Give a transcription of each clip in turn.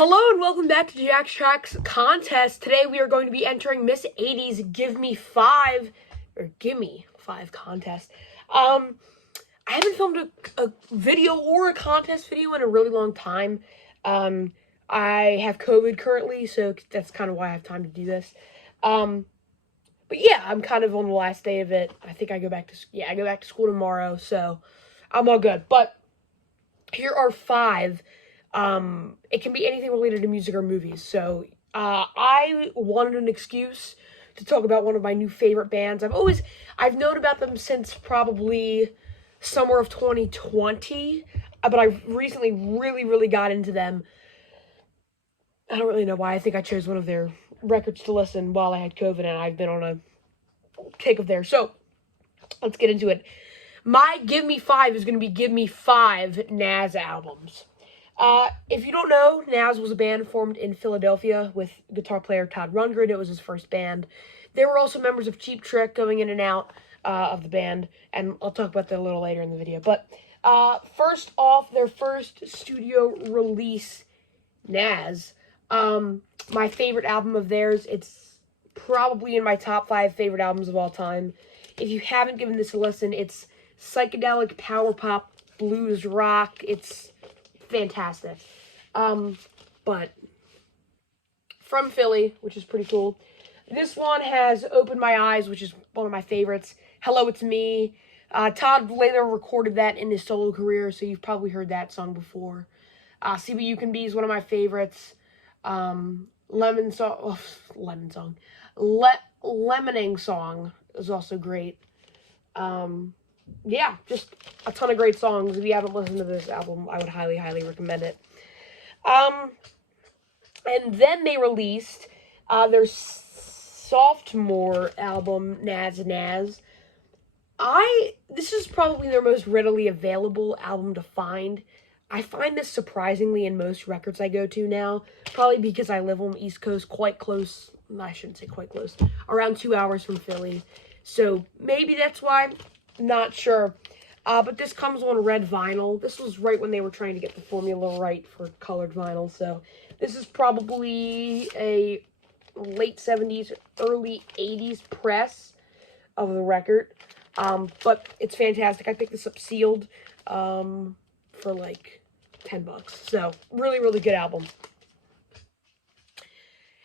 Hello and welcome back to Jack's Tracks contest. Today we are going to be entering Miss 80's Gimmee 5 contest. I haven't filmed a video or a contest video in a really long time. I have COVID currently, so that's kind of why I have time to do this. But yeah, I'm kind of on the last day of it. I think I go back to school tomorrow, so I'm all good. But here are 5. It can be anything related to music or movies. So, I wanted an excuse to talk about one of my new favorite bands. I've known about them since probably summer of 2020, but I recently really got into them. I don't really know why. I think I chose one of their records to listen while I had COVID, and I've been on a kick of theirs. So, let's get into it. My Gimmee 5 is going to be Gimmee 5 Nas albums. If you don't know, Nas was a band formed in Philadelphia with guitar player Todd Rundgren. It was his first band. They were also members of Cheap Trick going in and out of the band, and I'll talk about that a little later in the video. But first off, their first studio release, Nas. My favorite album of theirs, it's probably in my top 5 favorite albums of all time. If you haven't given this a listen, it's psychedelic power pop blues rock. It's fantastic. But from Philly, which is pretty cool. This one has Opened My Eyes, which is one of my favorites. Hello, It's Me. Todd later recorded that in his solo career, so you've probably heard that song before. See What You Can Be is one of my favorites. Lemoning Song is also great. Yeah, just a ton of great songs. If you haven't listened to this album, I would highly recommend it. And then they released their sophomore album, Nas. This is probably their most readily available album to find. I find this surprisingly in most records I go to now, probably because I live on the East Coast, quite close. I shouldn't say quite close, around 2 hours from Philly. So maybe that's why. Not sure. But this comes on red vinyl. This was right when they were trying to get the formula right for colored vinyl. So this is probably a late 70s, early 80s press of the record. But it's fantastic. I picked this up sealed for like $10. So really good album.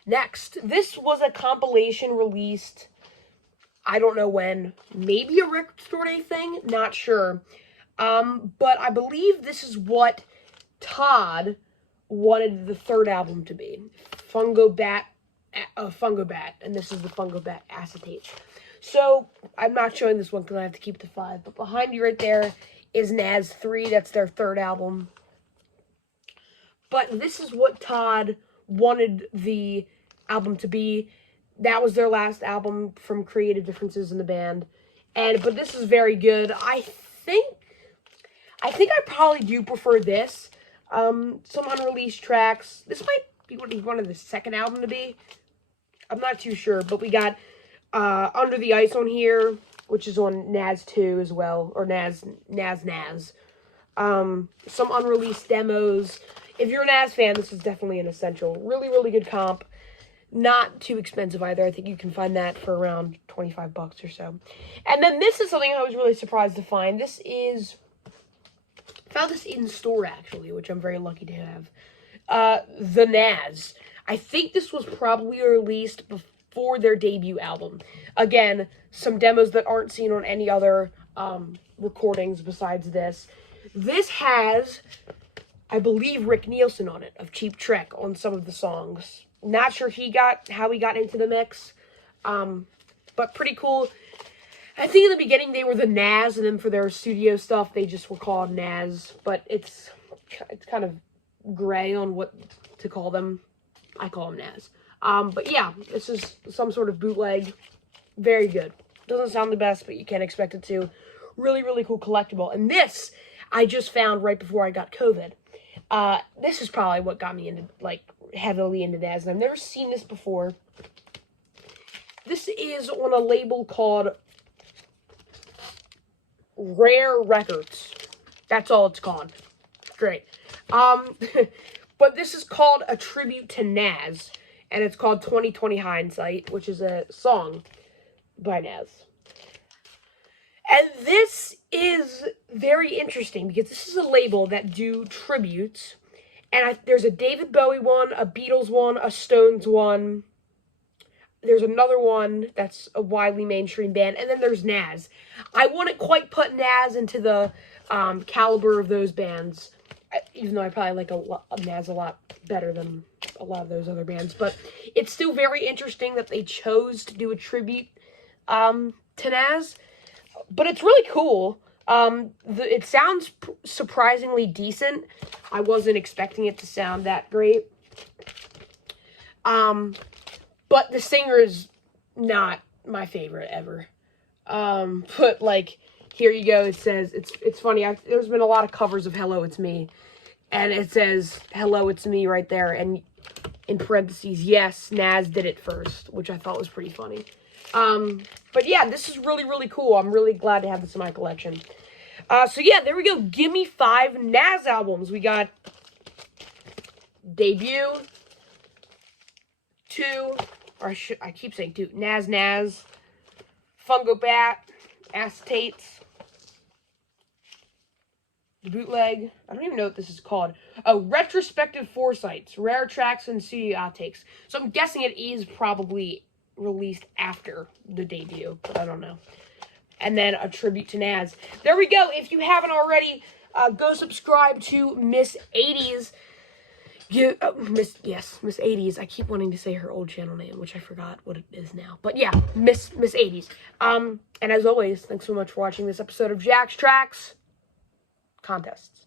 Next, this was a compilation released, I don't know when, maybe a record store day thing, not sure. But I believe this is what Todd wanted the third album to be. Fungo Bat, and this is the Fungo Bat Acetate. So, I'm not showing this one because I have to keep the 5, but behind you right there is Nas 3, that's their third album. But this is what Todd wanted the album to be. That was their last album from creative differences in the band. But this is very good. I think I probably do prefer this. Some unreleased tracks. This might be what he wanted the second album to be. I'm not too sure, but we got Under the Ice on here, which is on Nas 2 as well, or Nas. Some unreleased demos. If you're a Nas fan, this is definitely an essential. Really good comp. Not too expensive either. I think you can find that for around $25 or so. And then this is something I was really surprised to find. Found this in store actually, which I'm very lucky to have. The Nas. I think this was probably released before their debut album. Again, some demos that aren't seen on any other recordings besides this. This has, I believe, Rick Nielsen on it, of Cheap Trick, on some of the songs. Not sure how he got into the mix, but pretty cool. I think in the beginning they were the Nas, and then for their studio stuff they just were called Nas, but it's kind of gray on what to call them. I call them Nas. But yeah, this is some sort of bootleg. Very good. Doesn't sound the best, but you can't expect it to. Really cool collectible. And this I just found right before I got COVID. This is probably what got me into, heavily into Nas, and I've never seen this before. This is on a label called Rare Records. That's all it's called. Great. But this is called a tribute to Nas, and it's called 2020 Hindsight, which is a song by Nas. And this is very interesting because this is a label that do tributes. And there's a David Bowie one, a Beatles one, a Stones one. There's another one that's a widely mainstream band. And then there's Nas. I wouldn't quite put Nas into the caliber of those bands, even though I probably like Nas a lot better than a lot of those other bands. But it's still very interesting that they chose to do a tribute to Nas. But it's really cool. It sounds surprisingly decent. I wasn't expecting it to sound that great. But the singer is not my favorite ever. But like, here you go. It says, it's funny. There's been a lot of covers of Hello, It's Me. And it says, Hello, It's Me right there. And in parentheses, yes, Nas did it first, which I thought was pretty funny. But yeah, this is really, really cool. I'm really glad to have this in my collection. So yeah, there we go. Gimme 5 Nas albums. We got Debut, 2, or I keep saying 2, Nas, Fungo Bat, Acetates, the Bootleg. I don't even know what this is called. Oh, Retrospective Foresights, Rare Tracks and CD Outtakes. So I'm guessing it is probably released after the debut, but I don't know. And then a tribute to Nas. There we go. If you haven't already, go subscribe to Miss 80's. Miss 80's. I keep wanting to say her old channel name, which I forgot what it is now. But yeah, Miss 80's. And as always, thanks so much for watching this episode of Jack's Tracks Contests.